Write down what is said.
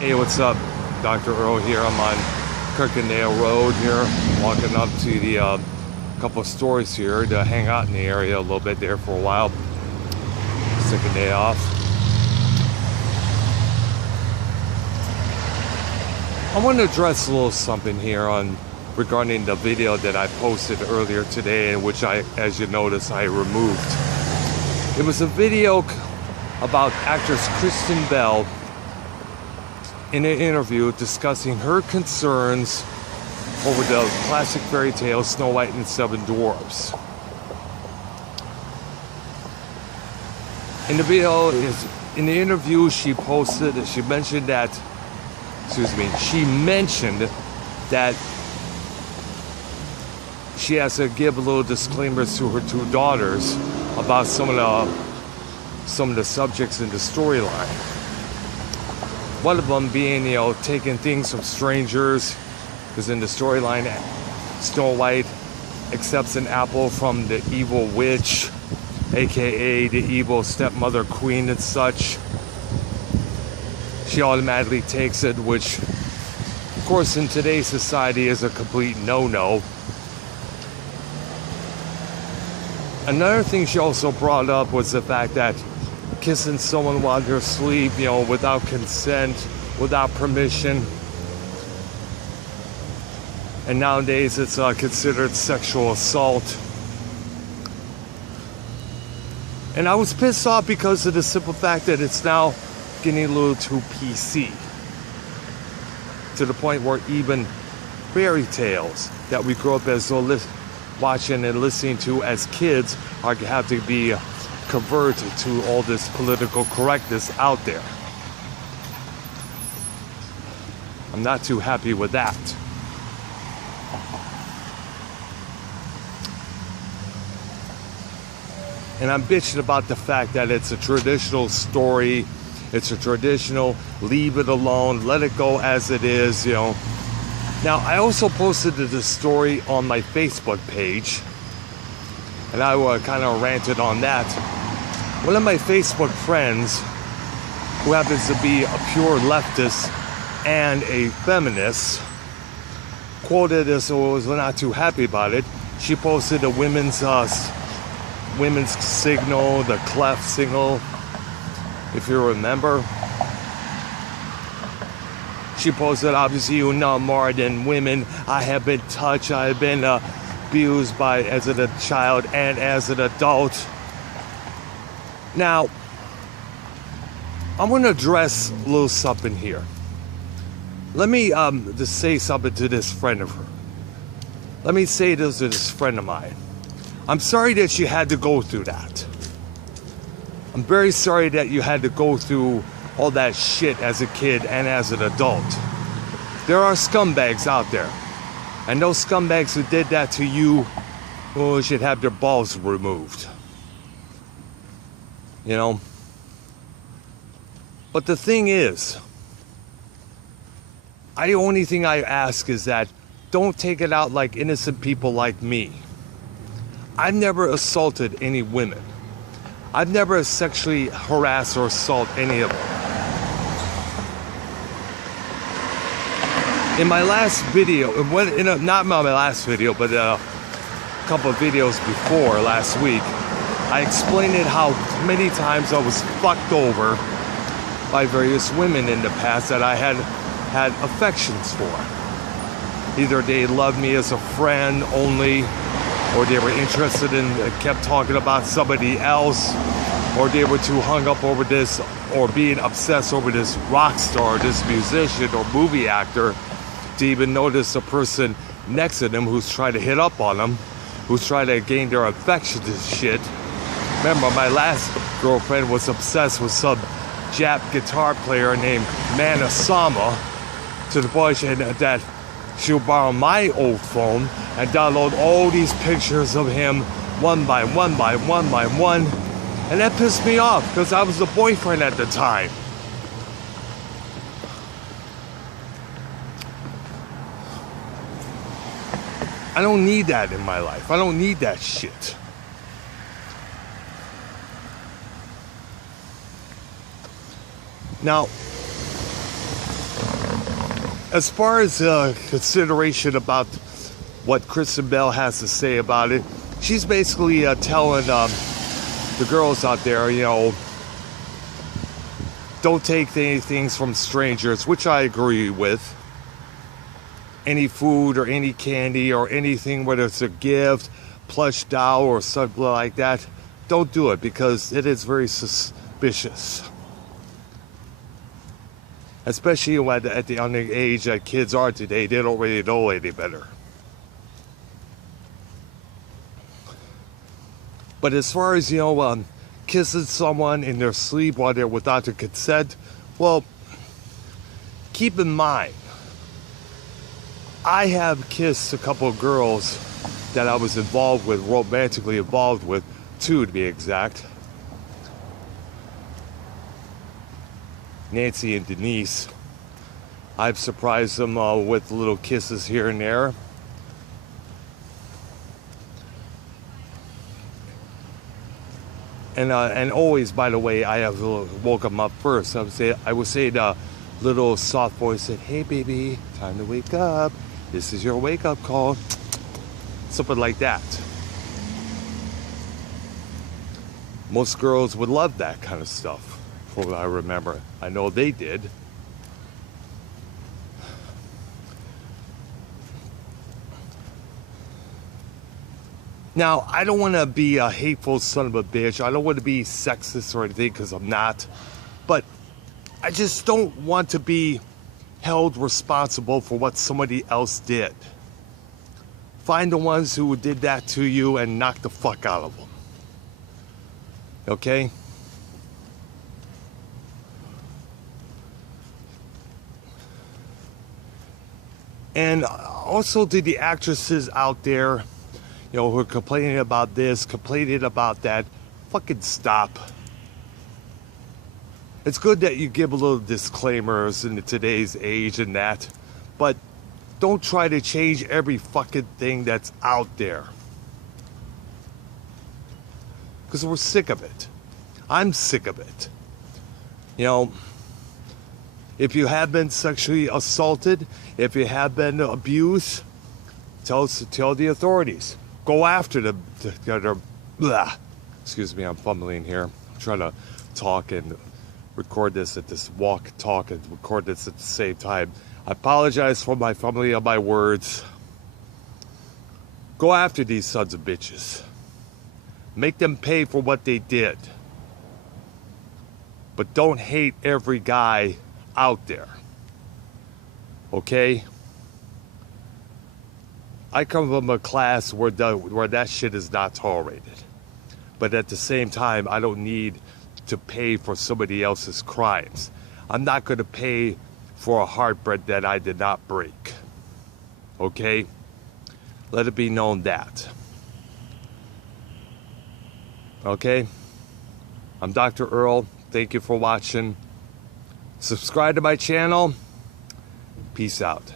Hey, what's up? Dr. Earl here. I'm on Kirkendale Road here, walking up to the couple of stores here to hang out in the area a little bit there for a while. Just took a day off. I want to address a little something here regarding the video that I posted earlier today, in which as you notice, I removed. It was a video about actress Kristen Bell in an interview discussing her concerns over the classic fairy tale Snow White and the Seven Dwarfs. In the video, in the interview she mentioned that she has to give a little disclaimers to her two daughters about some of the subjects in the storyline. One of them being, taking things from strangers, because in the storyline, Snow White accepts an apple from the evil witch, aka the evil stepmother queen and such. She automatically takes it, which, of course, in today's society is a complete no-no. Another thing she also brought up was the fact that kissing someone while they're asleep, without consent, without permission. And nowadays it's considered sexual assault. And I was pissed off because of the simple fact that it's now getting a little too PC. To the point where even fairy tales that we grew up as watching and listening to as kids have to be converted to all this political correctness out there. I'm not too happy with that. And I'm bitching about the fact that it's a traditional story. It's a traditional, leave it alone, let it go as it is, Now, I also posted the story on my Facebook page, and I kind of ranted on that. One of my Facebook friends, who happens to be a pure leftist and a feminist, quoted us, so I was not too happy about it. She posted a women's signal, the cleft signal, if you remember. She posted, obviously, you know more than women. I have been touched, I have been abused as a child and as an adult. Now, I'm going to address a little something here. Let me just say something to this friend of her. Let me say this to this friend of mine. I'm sorry that you had to go through that. I'm very sorry that you had to go through all that shit as a kid and as an adult. There are scumbags out there. And those scumbags who did that to you, should have their balls removed. But the thing is, the only thing I ask is that don't take it out like innocent people like me. I've never assaulted any women. I've never sexually harassed or assaulted any of them. In my last video, not my last video, but a couple of videos before last week, I explained how many times I was fucked over by various women in the past that I had affections for. Either they loved me as a friend only, or they were interested in, kept talking about somebody else, or they were too hung up over this, or being obsessed over this rock star, this musician or movie actor, to even notice the person next to them who's trying to hit up on them, who's trying to gain their affection and shit. Remember, my last girlfriend was obsessed with some Jap guitar player named Manasama, to the point that she would borrow my old phone and download all these pictures of him one by one. And that pissed me off because I was the boyfriend at the time. I don't need that in my life. I don't need that shit. Now, as far as consideration about what Kristen Bell has to say about it, she's basically telling the girls out there, you know, don't take any things from strangers, which I agree with. Any food or any candy or anything, whether it's a gift, plush doll or something like that, don't do it because it is very suspicious. Especially at the young age that kids are today, they don't really know any better. But as far as, you know, kissing someone in their sleep while they're without their consent, well, keep in mind, I have kissed a couple of girls that I was involved with, romantically involved with, 2 to be exact. Nancy and Denise. I've surprised them with little kisses here and there. And always, by the way, I have woke them up first. I would say the little soft voice said, "Hey, baby, time to wake up. This is your wake-up call." Something like that. Most girls would love that kind of stuff, from what I remember. I know they did. Now, I don't want to be a hateful son of a bitch. I don't want to be sexist or anything, because I'm not. But I just don't want to be held responsible for what somebody else did. Find the ones who did that to you and knock the fuck out of them. Okay? And also to the actresses out there, you know, who are complaining about this, complaining about that, fucking stop. It's good that you give a little disclaimers in today's age and that, but don't try to change every fucking thing that's out there. Because we're sick of it. I'm sick of it. You know, if you have been sexually assaulted, if you have been abused, tell the authorities. Go after them. Blah. Excuse me, I'm fumbling here. I'm trying to talk and record this talk and record this at the same time. I apologize for my fumbling of my words. Go after these sons of bitches. Make them pay for what they did. But don't hate every guy out there. Okay? I come from a class where that shit is not tolerated. But at the same time, I don't need to pay for somebody else's crimes. I'm not going to pay for a heartbreak that I did not break. Okay? Let it be known that. Okay? I'm Dr. Earl. Thank you for watching. Subscribe to my channel. Peace out.